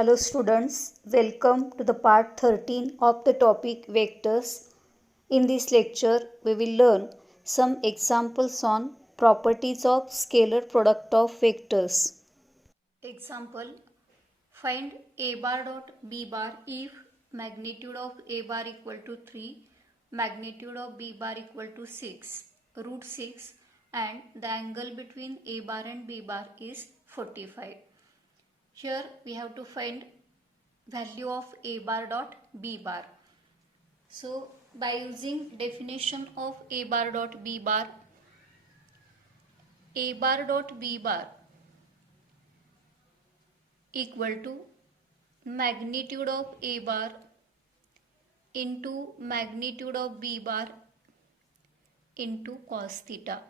Hello students, welcome to the part 13 of the topic vectors. In this lecture, we will learn some examples on properties of scalar product of vectors. Example, find a bar dot b bar if magnitude of a bar equal to 3, magnitude of b bar equal to 6, root 6 and the angle between a bar and b bar is 45. Here we have to find value of a bar dot b bar. So by using definition of a bar dot b bar equal to magnitude of a bar into magnitude of b bar into cos theta.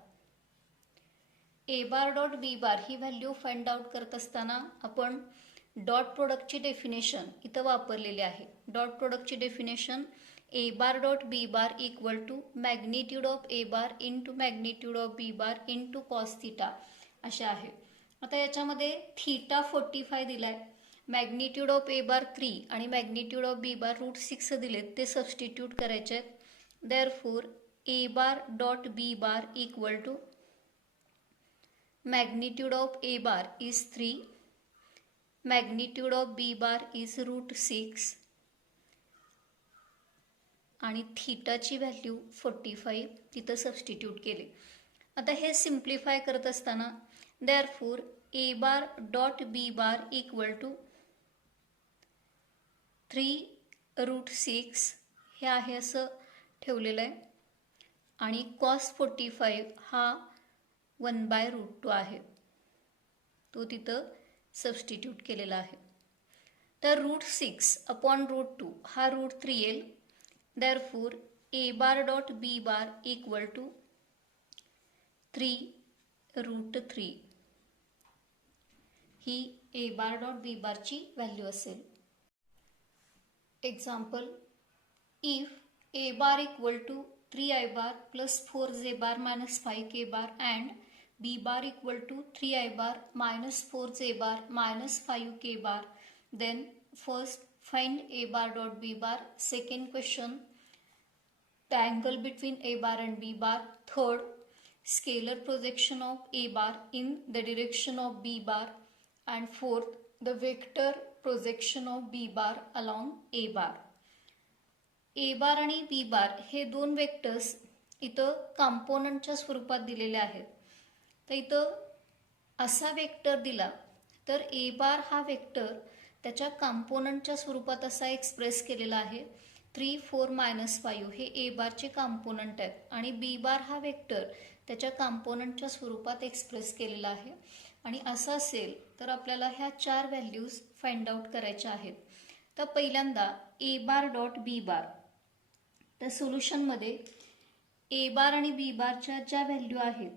a bar dot B bar ही value find out करत असताना आपण dot प्रोडक्टची definition इथं वापरलेली आहे. Dot प्रोडक्टची definition A bar dot B bar equal to magnitude of A bar into magnitude of B bar into cos theta असे आहे. आता याच्यामध्ये थीटा 45 दिलाय, मॅग्निट्यूड ऑफ ए बार 3 आणि magnitude of B bar root 6 दिलेत, ते substitute करायचे आहेत. Therefore A bar dot B bar equal to magnitude of a bar is 3, magnitude of b bar is root 6 आणि थीटाची व्हॅल्यू 45 तिथं substitute केले. आता हे सिम्प्लिफाय करत असताना therefore A bar dot B bar equal to 3 root 6 हे आहे असं ठेवलेलं आहे आणि कॉस 45 हा 1/√2 आहे, तो तिथं सबस्टिट्यूट केलेला आहे. तर रूट 6 अपॉन रूट 2 हा रूट 3 येईल. Therefore A bar dot B bar equal to 3 root 3 ही ए बार डॉट बी बारची व्हॅल्यू असेल. Example, if A bar equal to 3i bar plus 4j bar minus 5k bar and b bar equal to 3i bar minus 4j bar minus 5k bar, then first find a bar dot b bar. Second question, the angle between a bar and b bar. Third, scalar projection of a bar in the direction of b bar. And fourth, the vector projection of b bar along a bar. ए बार आणि B bar हे दोन vectors इथं कंपोनंटच्या स्वरूपात दिलेले आहेत. तर इथं असा वेक्टर दिला तर ए बार हा वेक्टर त्याच्या कंपोनंटच्या स्वरूपात असा एक्सप्रेस केलेला आहे. 3, 4, -5 हे ए बारचे कंपोनंट आहेत आणि बी बार हा वेक्टर त्याच्या कंपोनंटच्या स्वरूपात एक्सप्रेस केलेला आहे. आणि असं असेल तर आपल्याला ह्या 4 व्हॅल्यूज फाइंड आउट करायच्या आहेत. तर पहिल्यांदा ए बार डॉट बी बार. तर सोल्युशनमध्ये ए बार आणि बी बारच्या ज्या व्हॅल्यू आहेत,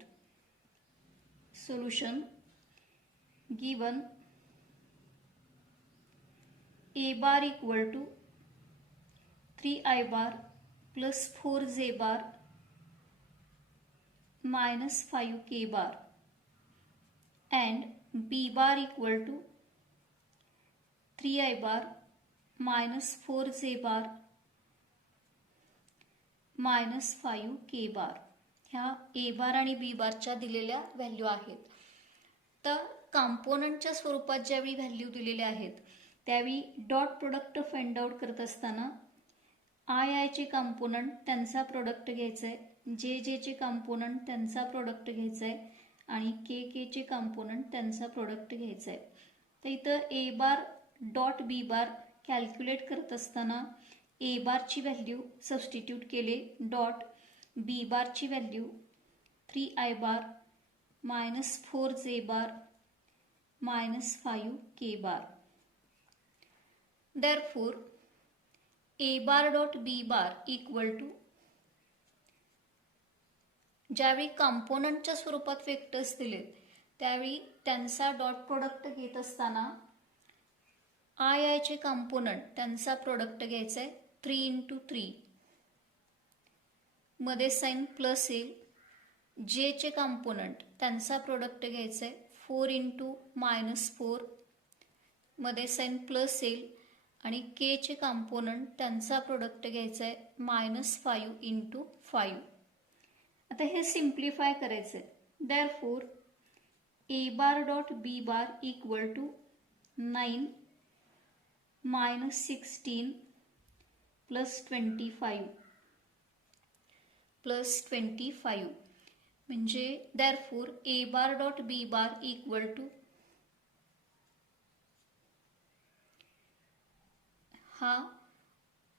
solution given A bar equal to 3i bar plus 4j bar minus 5k bar and B bar equal to 3i bar minus 4j bar minus 5k bar ह्या A बार आणि बी बारच्या दिलेल्या value आहेत. तर कंपोनंटच्या स्वरूपात ज्यावेळी व्हॅल्यू दिलेल्या आहेत त्यावेळी डॉट प्रोडक्ट फाइंड आउट करत असताना आय चे कंपोनंट त्यांचा प्रोडक्ट घ्यायचा आहे, जे चे कंपोनंट त्यांचा प्रोडक्ट घ्यायचा आहे आणि के चे कंपोनंट त्यांचा प्रोडक्ट घ्यायचा आहे. तर इथं A bar dot B bar calculate करत असताना ए बारची व्हॅल्यू सबस्टिट्यूट केले, डॉट बी बारची value 3i bar minus 4j bar minus 5k bar. Therefore A bar dot B bar equal to, ज्यावेळी कंपोनंटच्या स्वरूपात वेक्टर्स दिलेत त्यावेळी त्यांचा डॉट प्रोडक्ट घेत असताना आय चे कंपोनंट त्यांचा प्रोडक्ट घ्यायचा आहे. 3 × 3 मध्ये साइन प्लस येईल, जे चे कंपोनंट त्यांचा प्रोडक्ट घ्यायचा आहे 4 × -4 मध्ये साईन प्लस येईल आणि केचे कॉम्पोनंट त्यांचा प्रोडक्ट घ्यायचा आहे -5 इंटू 5. आता हे सिम्प्लिफाय करायचं आहे. Therefore A bar dot B bar equal to 9 -16 plus 25 म्हणजे therefore A bar dot B bar equal to हा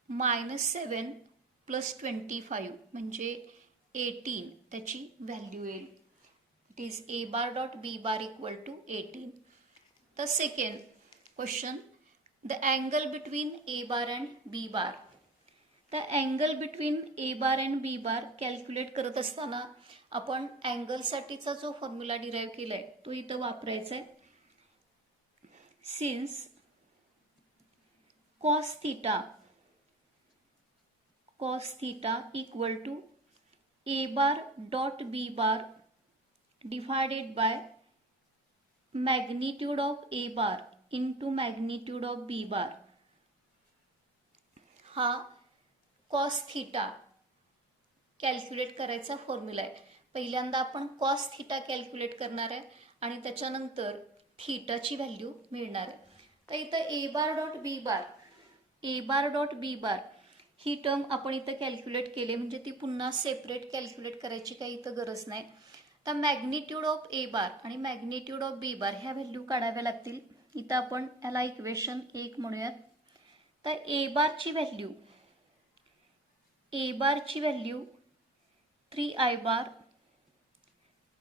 -7 प्लस 25 म्हणजे 18 त्याची व्हॅल्यू येईल. It is A bar dot B bar equal to 18. The second question, the angle between A bar and B bar. The angle between A bar and B bar calculate करत असताना आपण अँगलसाठीचा जो formula derive केलाय तो इथं वापरायचा आहे. Since cos theta equal to A bar dot B bar divided by magnitude of A bar into magnitude of B bar. हा cos theta कॅल्क्युलेट करायचा फॉर्म्युला आहे. पहिल्यांदा आपण cos theta कॅल्क्युलेट करणार आहे आणि त्याच्यानंतर थीटाची व्हॅल्यू मिळणार आहे. तर इथं A bar dot B bar ही टर्म आपण इथं कॅल्क्युलेट केले म्हणजे ती पुन्हा सेपरेट कॅल्क्युलेट करायची काही इथं गरज नाही. तर मॅग्निट्यूड ऑफ ए बार आणि मॅग्निट्यूड ऑफ बी बार ह्या व्हॅल्यू काढाव्या लागतील. इथं आपण याला इक्वेशन 1 म्हणूयात. तर ए बारची value 3i bar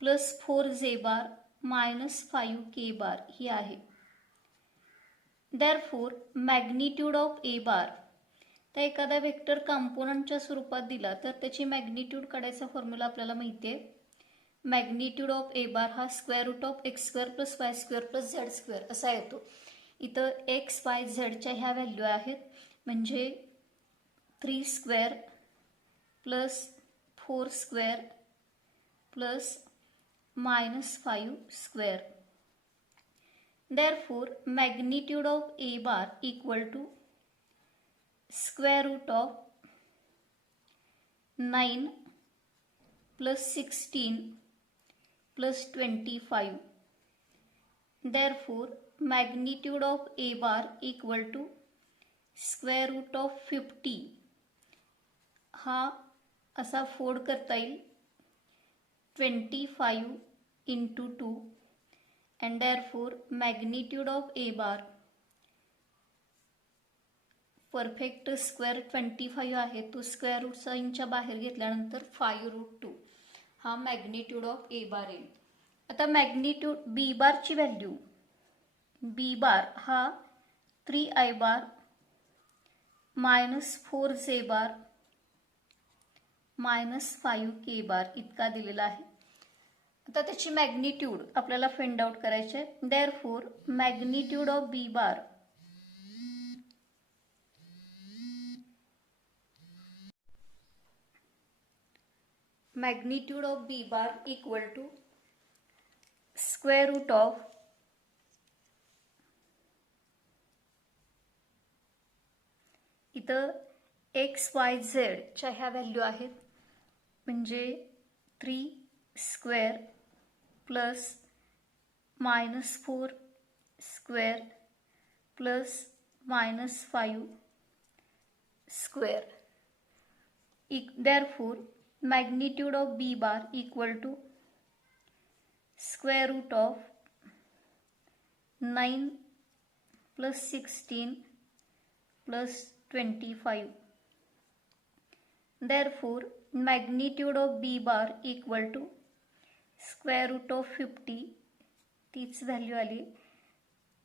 plus 4j bar minus 5k bar ही आहे. Therefore magnitude of A bar तर एखादा वेक्टर कॉम्पोनंटच्या स्वरूपात दिला तर त्याची मॅग्निट्यूड काढायचा फॉर्म्युला आपल्याला माहिती आहे. मॅग्निट्यूड ऑफ ए बार हा square root of x square plus Y square plus Z square असा येतो. इथं एक्स वाय झेडच्या ह्या व्हॅल्यू आहेत म्हणजे 3 square plus 4 square plus -5 square. Therefore, magnitude of A bar equal to square root of 9 plus 16 plus 25. Therefore, magnitude of A bar equal to square root of 50. हा असा fold करता येईल 25 into 2 and therefore magnitude of A bar perfect square 25 आहे तो square route साइनच्या बाहेर घेतल्यानंतर 5√2 हा magnitude of A बार येईल. आता मॅग्निट्यूड बी बारची व्हॅल्यू बी बार हा 3i bar minus 4j bar minus 5k बार इतका दिलेला आहे. आता त्याची मॅग्निट्यूड आपल्याला फाइंड आउट करायचे आहे. Therefore magnitude of B bar equal to square root of इथं XYZ च्या ह्या व्हॅल्यू आहेत म्हणजे 3 square plus -4 square plus -5 square. Therefore, magnitude of B bar equal to square root of 9 plus 16 plus 25. Therefore, magnitude of B bar equal to square root of 50 तीच value आली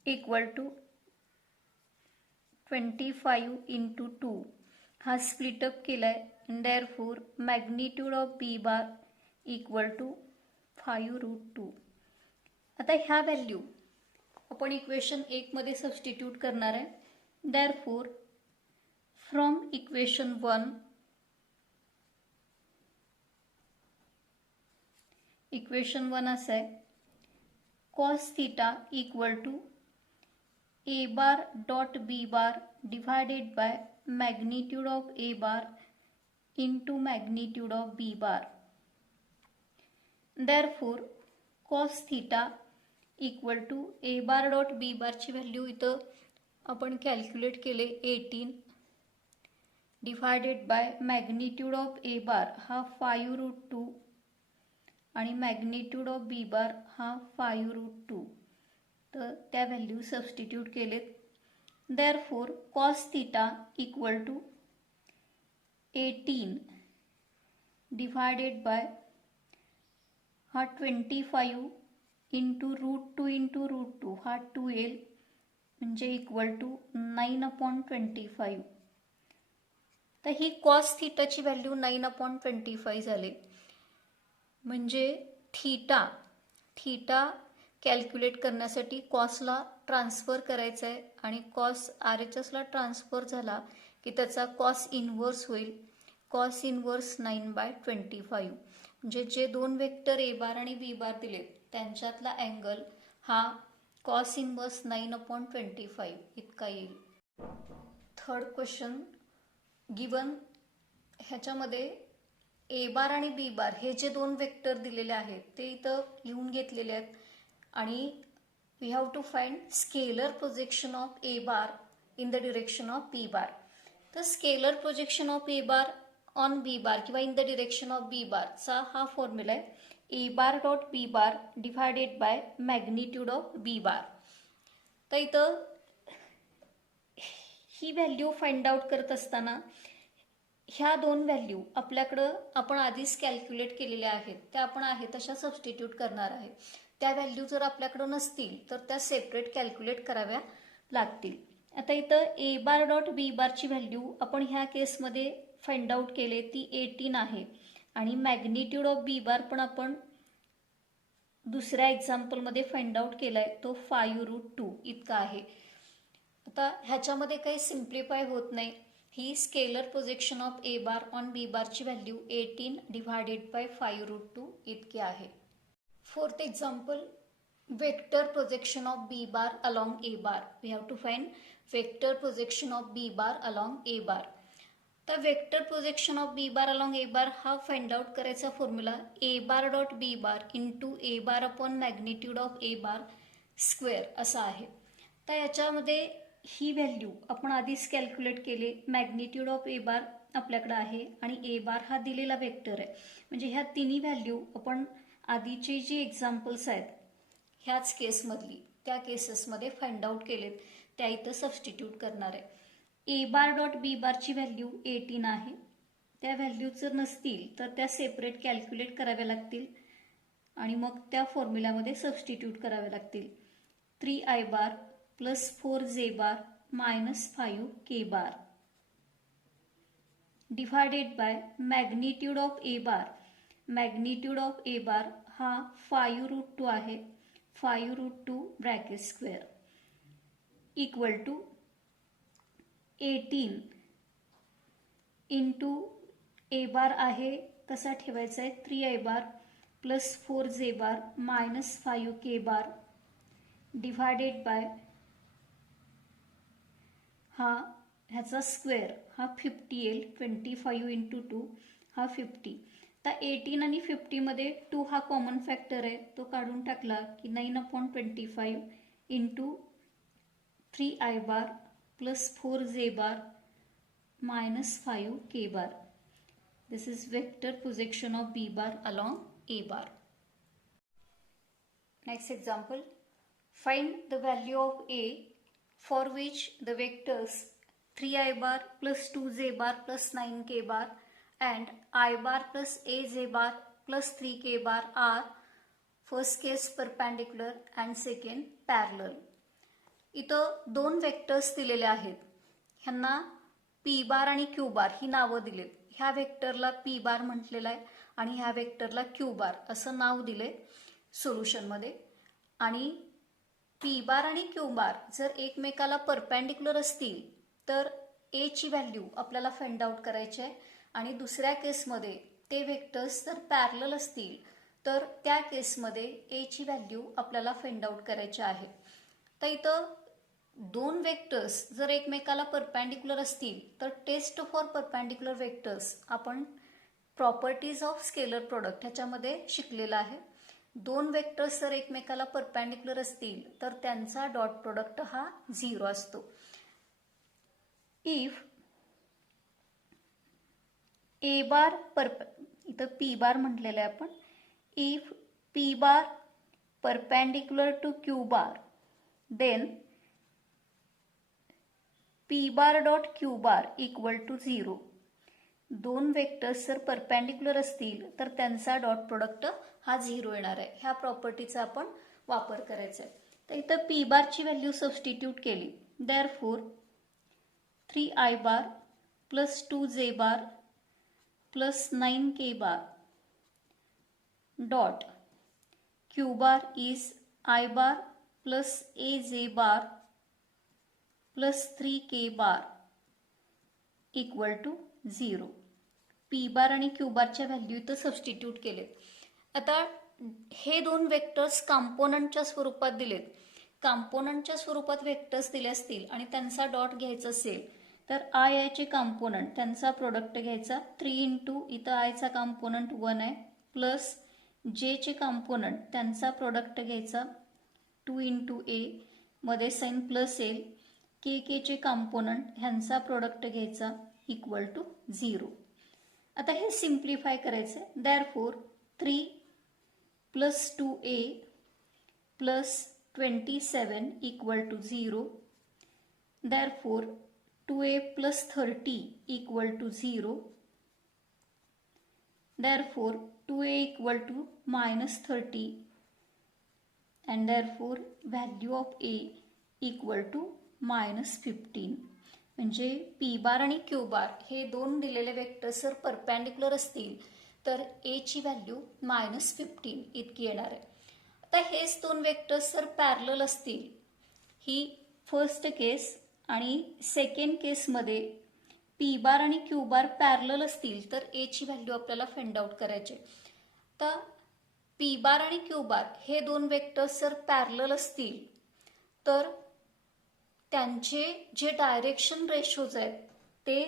equal to 25 into 2 हा स्प्लिटअप केलाय. Therefore, magnitude of B bar equal to 5√2. आता ह्या value आपण equation 1 मध्ये substitute करणार आहे. Therefore, from equation 1 असं आहे cos theta equal to A bar dot B bar divided by magnitude of A bar into magnitude of B bar. Therefore, cos theta equal to A bar dot B bar ची value इथं आपण calculate केले 18 divided by magnitude of A bar हा 5√2 आणि magnitude of B bar हा 5√2. तर त्या value substitute केलेत. Therefore, cos theta equal to 18 divided by हा 25 इंटू √2 हा 2l म्हणजे इक्वल टू 9/25. तर ही कॉस थीटाची व्हॅल्यू 9/25 झाली. म्हणजे थीटा कॅल्क्युलेट करण्यासाठी कॉसला ट्रान्सफर करायचा आहे आणि कॉस RHSला ट्रान्सफर झाला की त्याचा कॉस इन्व्हर्स होईल. Cos inverse 9/25. म्हणजे जे दोन वेक्टर A बार आणि B बार दिले त्यांच्यातला अँगल हा कॉस इन्व्हर्स 9/25 इतका येईल. थर्ड क्वेश्चन गिवन ह्याच्यामध्ये A बार आणि B बार हे जे दोन वेक्टर दिलेले आहेत ते इथं लिहून घेतलेले आहेत आणि we have to find scalar projection of A bar in the direction of B bar. तर scalar projection of A bar on B bar किंवा in the direction of B बारचा हा फॉर्म्युला आहे A bar dot B bar divided by magnitude of B bar. तर इथं ही value find out करत असताना ह्या दोन व्हॅल्यू आपल्याकडं आपण आधीच कॅल्क्युलेट केलेल्या आहेत त्या आपण आहे तशा सबस्टिट्यूट करणार आहे. त्या व्हॅल्यू जर आपल्याकडं नसतील तर त्या सेपरेट कॅल्क्युलेट कराव्या लागतील. आता इथं A बार डॉट B बारची व्हॅल्यू आपण ह्या केसमध्ये फाइंड आउट केले ती 18 आहे आणि मॅग्निट्यूड ऑफ B बार पण आपण दुसऱ्या एक्झाम्पलमध्ये फाइंड आउट केलाय तो 5√2 इतका आहे. आता ह्याच्यामध्ये काही सिम्प्लिफाय होत नाही. ही scalar projection of A bar on B बारची व्हॅल्यू 18 डिवायडेड बाय 5√2 इतकी आहे. Fourth example vector projection of B bar along A bar. We have to find vector projection of B bar along A bar. तर vector projection of B bar along A bar हा find out करायचा formula A bar dot B bar into A bar upon magnitude of A bar square असा आहे. तर याच्यामध्ये ही value आपण आधीच calculate केले. मॅग्निट्यूड ऑफ A बार आपल्याकडे आहे आणि A बार हा दिलेला वेक्टर आहे. म्हणजे ह्या तिन्ही व्हॅल्यू आपण आधीचे जी एक्झाम्पल्स आहेत ह्याच केसमधली त्या केसेसमध्ये फाइंड आउट केलेत त्या इथं सबस्टिट्यूट करणार आहे. A बार डॉट B बारची व्हॅल्यू 18 आहे. त्या व्हॅल्यू जर नसतील तर त्या सेपरेट कॅल्क्युलेट कराव्या लागतील आणि मग त्या फॉर्म्युल्यामध्ये सबस्टिट्यूट कराव्या लागतील. 3i bar plus 4j bar minus 5k bar divided by magnitude of A bar. Magnitude of A bar हा 5√2 आहे. 5√2 bracket square equal to 18 into A bar आहे तसा ठेवायचा आहे 3i bar plus 4j bar minus 5k bar divided by ह्याचा square हा 50 येईल. 25 into 2 हा 50. तर 18 आणि 50 मध्ये 2 हा कॉमन फॅक्टर आहे तो काढून टाकला की 9/25 into 3i bar plus 4j bar minus 5k bar. This is vector projection of B bar along A bar. Next example, find the value of A for which the vectors 3i bar plus 2j bar plus 9k bar and I bar plus aj bar plus 3k bar are first case perpendicular and second parallel. इथं दोन vectors दिलेले आहेत. ह्यांना P बार आणि Q बार ही नावं दिलेत. ह्या वेक्टरला P बार म्हटलेला आहे आणि ह्या वेक्टरला Q बार असं नाव दिले सोल्युशनमध्ये. आणि P बार आणि Q बार जर एकमेकाला परपेंडिक्युलर असतील तर A ची व्हॅल्यू आपल्याला फाइंड आउट करायची आहे आणि दुसऱ्या केसमध्ये ते वेक्टर्स जर पॅरलल असतील तर त्या केसमध्ये A ची व्हॅल्यू आपल्याला फाइंड आउट करायची आहे. तर इथं दोन वेक्टर्स जर एकमेकाला परपेंडिक्युलर असतील तर टेस्ट फॉर परपेंडिक्युलर वेक्टर्स आपण प्रॉपर्टीज ऑफ स्केलर प्रोडक्ट ह्याच्यामध्ये शिकलेला आहे. दोन वेक्टर्स जर एकमेकाला परपेंडिक्युलर असतील तर त्यांचा डॉट प्रोडक्ट हा 0 असतो. इफ ए बार इथं पी बार म्हटलेलं आहे आपण. If P bar perpendicular to Q bar then P bar dot Q bar equal to 0. दोन वेक्टर्स जर परपेंडिक्युलर असतील तर त्यांचा डॉट प्रोडक्ट हा 0 येणार आहे. ह्या प्रॉपर्टीचा आपण वापर करायचा आहे. तर इथं पी बारची व्हॅल्यू सबस्टिट्यूट केली. Therefore 3i bar plus 2j bar plus 9k bar dot Q bar is i bar plus aj bar plus 3k bar equal to 0. P bar आणि क्यू बारच्या व्हॅल्यू इथं सबस्टिट्यूट केलेत. आता हे दोन vectors कॉम्पोनंटच्या स्वरूपात दिलेत. कॉम्पोनंटच्या स्वरूपात वेक्टर्स दिले असतील आणि त्यांचा डॉट घ्यायचा असेल तर आय आयचे कॉम्पोनंट त्यांचा प्रोडक्ट घ्यायचा 3 इंटू इथं आयचा कॉम्पोनंट 1 आहे प्लस जेचे कॉम्पोनंट त्यांचा प्रोडक्ट घ्यायचा 2 इंटू ए मध्ये साइन प्लस येईल. केचे कॉम्पोनंट ह्यांचा प्रोडक्ट घ्यायचा इक्वल टू 0. आता हे सिम्प्लिफाय करायचं. Therefore 3 plus 2a plus 27 equal to 0. Therefore 2a plus 30 equal to 0. Therefore 2a equal to minus 30 and therefore value of a equal to -15. म्हणजे P bar आणि Q bar हे दोन दिलेले vectors जर perpendicular असतील तर ए ची व्हॅल्यू -15 इतकी येणार आहे. आता हेच दोन वेक्टर्स जर पॅरलल असतील, ही फर्स्ट केस आणि सेकंड केसमध्ये पी बार आणि क्यू बार पॅरलल असतील तर ए ची व्हॅल्यू आपल्याला फाइंड आउट करायची. तर पी बार आणि क्यू बार हे दोन वेक्टर्स जर पॅरलल असतील तर त्यांचे जे डायरेक्शन रेशोज आहेत ते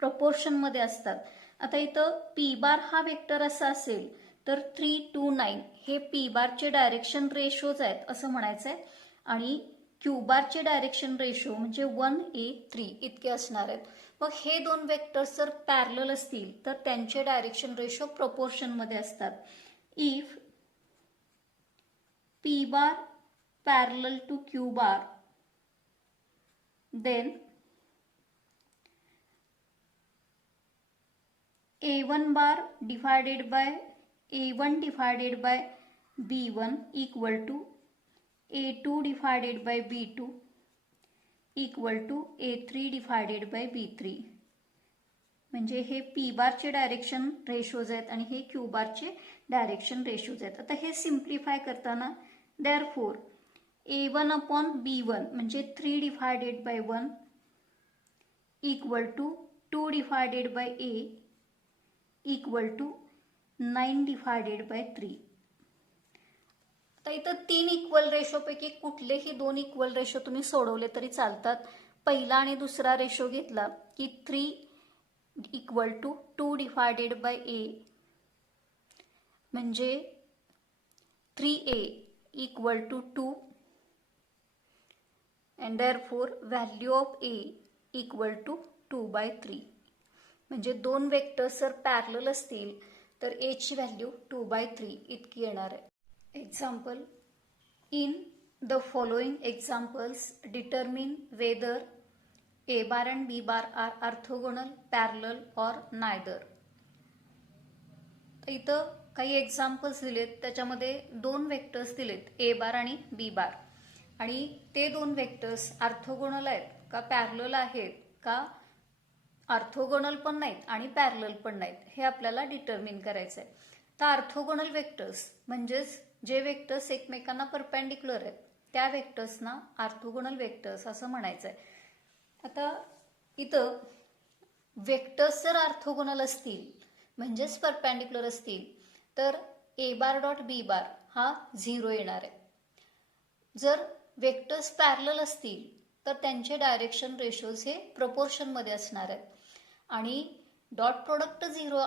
प्रपोर्शनमध्ये असतात. आता इथं पी बार हा वेक्टर असा असेल तर 3, 2, 9 हे पी बारचे डायरेक्शन रेशोज आहेत असं म्हणायचं आहे आणि क्यू बारचे डायरेक्शन रेशो म्हणजे 1a3 इतके असणार आहेत. मग हे दोन वेक्टर्स जर पॅरलल असतील तर त्यांचे डायरेक्शन रेशो प्रपोर्शनमध्ये असतात. If P bar parallel to Q bar then a1 bar divided by a1 divided by b1 equal to a2 divided by b2 equal to a3 divided by b3. म्हणजे हे P बारचे direction ratios आहेत आणि हे Q बारचे direction ratios आहेत. आता हे सिम्प्लिफाय करताना देअरफॉर a1 अपॉन b1 म्हणजे 3 divided by 1 equal to 2 divided by a equal to 9 divided by 3. आता इथं 3 इक्वल रेशोपैकी कुठलेही 2 इक्वल रेशो तुम्ही सोडवले तरी चालतात. पहिला आणि दुसरा रेशो घेतला की 3 equal to 2 divided by a म्हणजे 3a equal to 2 and therefore value of a equal to 2/3. म्हणजे दोन वेक्टर्स जर पॅरलल असतील तर a ची व्हॅल्यू 2/3 इतकी येणार आहे. Example in the following examples determine whether a bar and b bar are orthogonal, parallel और नायदर. इथं काही एक्झाम्पल्स दिलेत, त्याच्यामध्ये दोन वेक्टर्स दिलेत a बार आणि b बार आणि ते दोन वेक्टर्स ऑर्थोगोनल आहेत का पॅरलल आहेत का ऑर्थोगोनल पण नाहीत आणि पॅरलल पण नाहीत हे आपल्याला डिटर्मिन करायचं आहे. तर ऑर्थोगोनल वेक्टर्स म्हणजेच जे वेक्टर्स एकमेकांना परपेंडिक्युलर आहेत त्या वेक्टर्सना ऑर्थोगोनल वेक्टर्स असं म्हणायचं आहे. आता इथं वेक्टर्स जर ऑर्थोगोनल असतील म्हणजेच परपेंडिक्युलर असतील तर a बार डॉट b बार हा 0 येणार आहे. जर वेक्टर्स पॅरलल असतील तर त्यांचे डायरेक्शन रेशोज हे प्रपोर्शनमध्ये असणार आहेत. आणि डॉट प्रोडक्ट 0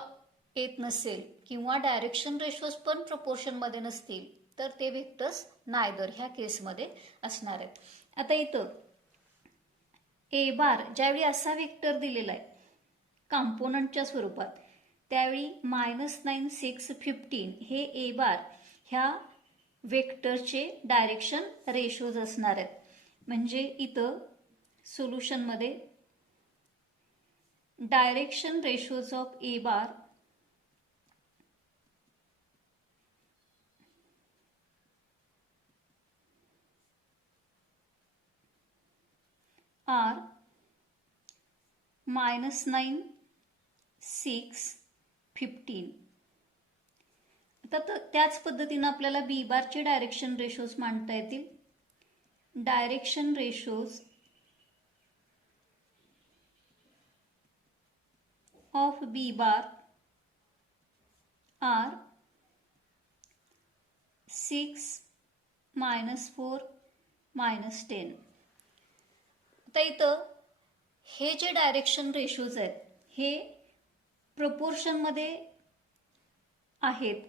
येत नसेल किंवा डायरेक्शन रेशोज पण प्रपोर्शनमध्ये नसतील तर ते वेक्टर्स नायदर ह्या केसमध्ये असणार आहेत. आता इथं ए बार ज्यावेळी असा वेक्टर दिलेला आहे कॉम्पोनंटच्या स्वरूपात, त्यावेळी -9 6 15 हे ए बार ह्या वेक्टरचे डायरेक्शन रेशोज असणार आहेत. म्हणजे इथं सोल्युशनमध्ये direction ratios of A bar are -9 6 15. आता त्याच पद्धतीनं आपल्याला बी बारचे डायरेक्शन रेशोज मांडता येतील. Direction ratios of B bar are 6 -4 -10. आता इथं हे जे डायरेक्शन रेशोज आहेत हे प्रपोर्शनमध्ये आहेत.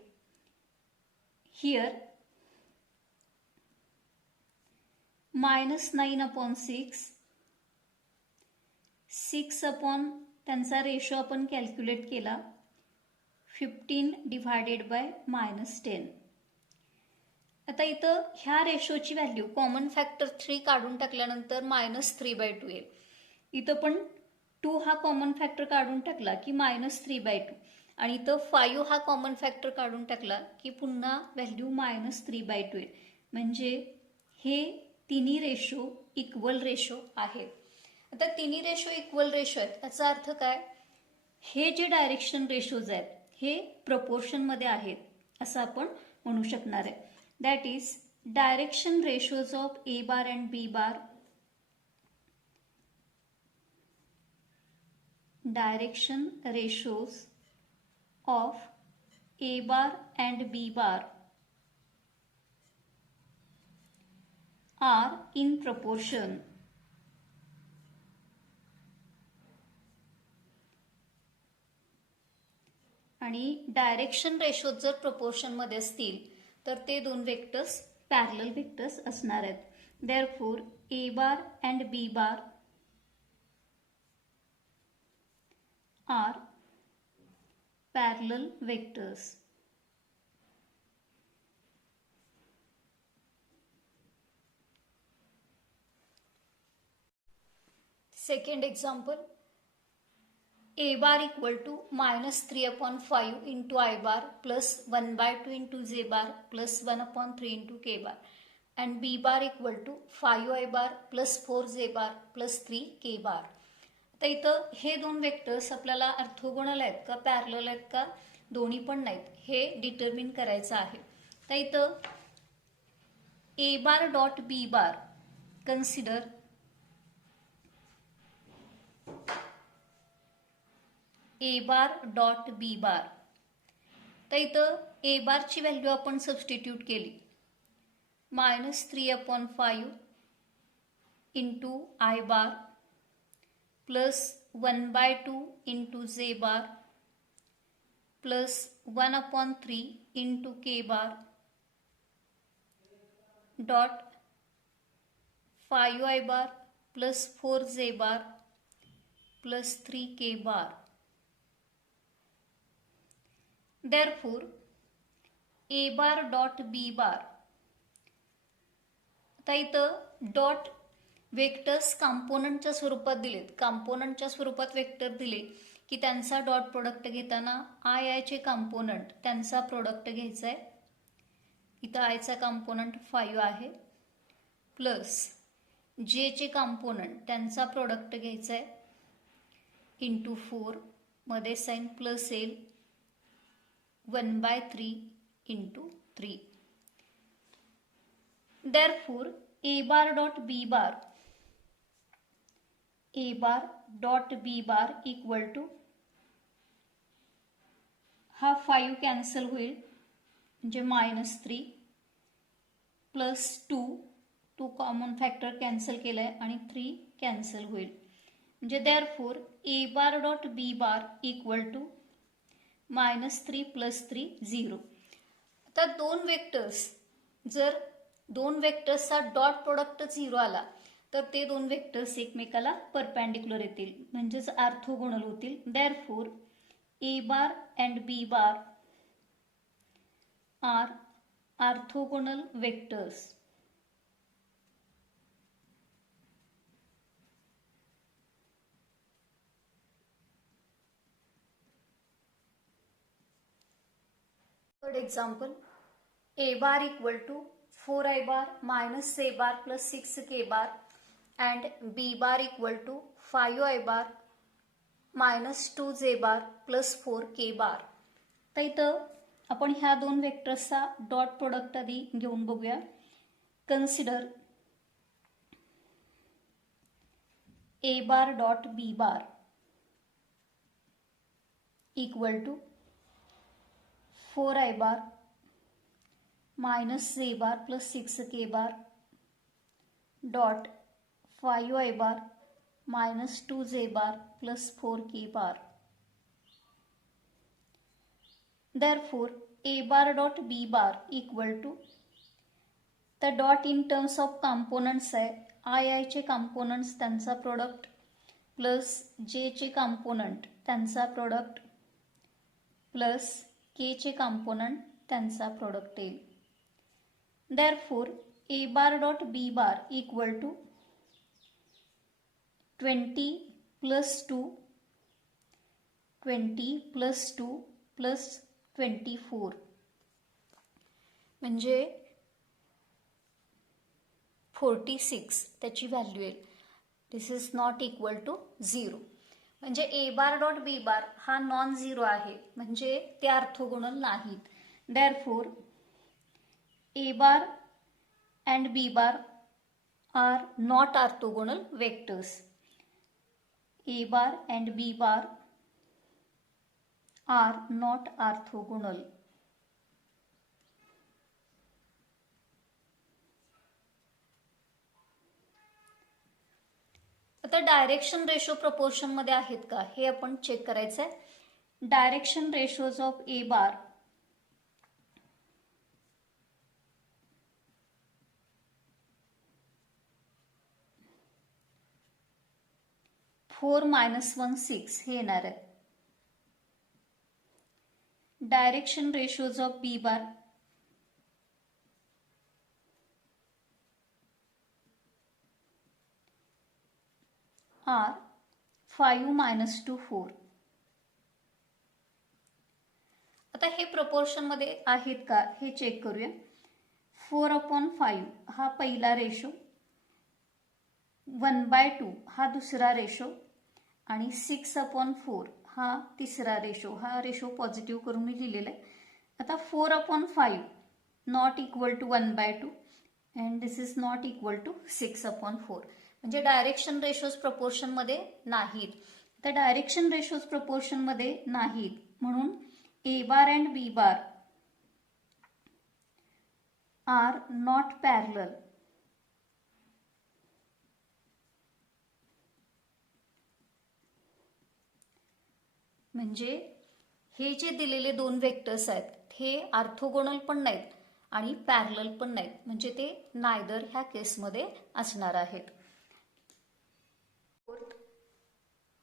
हिअर -9/6 6 त्यांचा रेशो आपण कॅल्क्युलेट केला 15 डिवायडेड बाय -10. आता इथं ह्या रेशोची व्हॅल्यू कॉमन फॅक्टर 3 काढून टाकल्यानंतर -3/2 येईल. इथं पण 2 हा कॉमन फॅक्टर काढून टाकला की -3/2 आणि इथं 5 हा कॉमन फॅक्टर काढून टाकला की पुन्हा व्हॅल्यू -3/2 येईल. म्हणजे हे तिन्ही रेशो इक्वल रेशो आहेत. आता तिन्ही रेशो इक्वल रेशो आहेत याचा अर्थ काय, हे जे डायरेक्शन रेशोज आहेत हे प्रपोर्शनमध्ये आहेत असं आपण म्हणू शकणार आहे. That is direction ratios of A bar and B bar direction ratios of A bar and B bar are in proportion. आणि डायरेक्शन रेशो जर प्रपोर्शनमध्ये असतील तर ते दोन वेक्टर्स पॅरलल वेक्टर्स असणार आहेत. Therefore A bar and B bar are parallel vectors. Second example, a bar equal to -3/5 into I bar plus 1/2 into j bar plus 1/3 into k bar and b bar equal to 5I bar plus 4j bar plus 3k bar. तर इथं हे दोन vectors आपल्याला orthogonal आहेत का parallel आहेत का दोन्ही पण नाहीत हे डिटर्मिन करायचं आहे. तर इथं A bar dot B bar consider A bar dot B bar. तर इथं ए बारची व्हॅल्यू आपण सबस्टिट्यूट केली -3/5 into I bar plus 1/2 into j bar plus 1/3 into k bar dot 5I bar plus 4j bar plus 3k bar. Therefore, a bar dot b bar. आता इथं dot vectors कॉम्पोनंटच्या स्वरूपात दिलेत. कॉम्पोनंटच्या स्वरूपात vector दिले की त्यांचा डॉट प्रोडक्ट घेताना आयचे कॉम्पोनंट त्यांचा प्रोडक्ट घ्यायचा आहे. इथं आयचा कॉम्पोनंट 5 आहे प्लस जेचे कॉम्पोनंट त्यांचा प्रोडक्ट घ्यायचा आहे इंटू 4 मध्ये साइन प्लस येईल 1/3 into 3. Therefore, a bar dot b bar equal to हा 5 कॅन्सल होईल म्हणजे -3 प्लस 2 2 कॉमन फॅक्टर कॅन्सल केलाय आणि 3 कॅन्सल होईल. म्हणजे therefore A bar dot B bar equal to -3 + 3 0. आता दोन वेक्टर्स, जर दोन वेक्टर्सचा डॉट प्रोडक्ट 0 आला तर ते दोन वेक्टर्स एकमेकाला परपेंडिक्युलर येतील, म्हणजेच ऑर्थोगोनल होतील. Therefore A bar and B bar are orthogonal vectors. Third example, a bar equal to 4i bar minus a bar plus 6k bar and b bar equal to 5i bar minus 2j bar plus 4k bar. तर इथं आपण ह्या दोन वेक्टर्सचा dot product आधी घेऊन बघूया. Consider a bar dot b bar equal to 4i bar minus a bar plus 6k bar dot 5i bar minus 2j bar plus 4k bar. Therefore, a bar dot b bar equal to, the dot in terms of components आहे i चे components त्यांचा product plus j चे component त्यांचा product plus k चे component त्यांचा product येईल. Therefore, a bar dot b bar equal to 20 plus 2 plus 24, म्हणजे 46 त्याची व्हॅल्यू येईल. दिस इज नॉट इक्वल टू 0. म्हणजे ए बार डॉट बी बार हा नॉन झिरो आहे, म्हणजे ते ऑर्थोगोनल नाहीत. Therefore A bar and B bar are not orthogonal vectors. A bar and B bar are not orthogonal. आता डायरेक्शन रेशो प्रपोर्शन मध्ये आहेत का हे आपण चेक करायचं आहे. Direction ratios of A bar (4-1 6) हे येणार आहे. Direction ratios of B bar are 5-2 4. आता हे प्रपोर्शन मध्ये आहेत का हे चेक करूया. 4/5 हा पहिला रेशो, 1/2 हा दुसरा रेशो आणि 6/4 हा तिसरा रेशो. हा रेशो पॉझिटिव्ह करून मी लिहिलेला आहे. आता 4/5 not equal to 1/2 and this is not equal to 6/4, म्हणजे डायरेक्शन रेशोज प्रपोर्शन मध्ये नाहीत. तर डायरेक्शन रेशोज प्रपोर्शन मध्ये नाहीत म्हणून A bar and B bar are not parallel. म्हणजे हे जे दिलेले दोन वेक्टर्स आहेत हे ऑर्थोगोनल पण नाहीत आणि पॅरलल पण नाहीत, म्हणजे ते नायदर ह्या केसमध्ये असणार आहेत.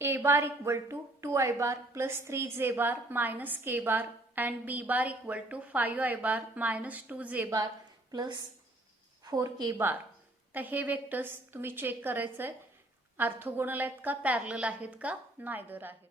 A bar equal to 2i bar plus 3j bar minus k bar and b bar equal to 5i bar minus 2j bar plus 4k bar. तर हे वेक्टर्स तुम्ही चेक करायचं आहे ऑर्थोगोनल आहेत का पॅरलल आहेत का नायदर आहेत.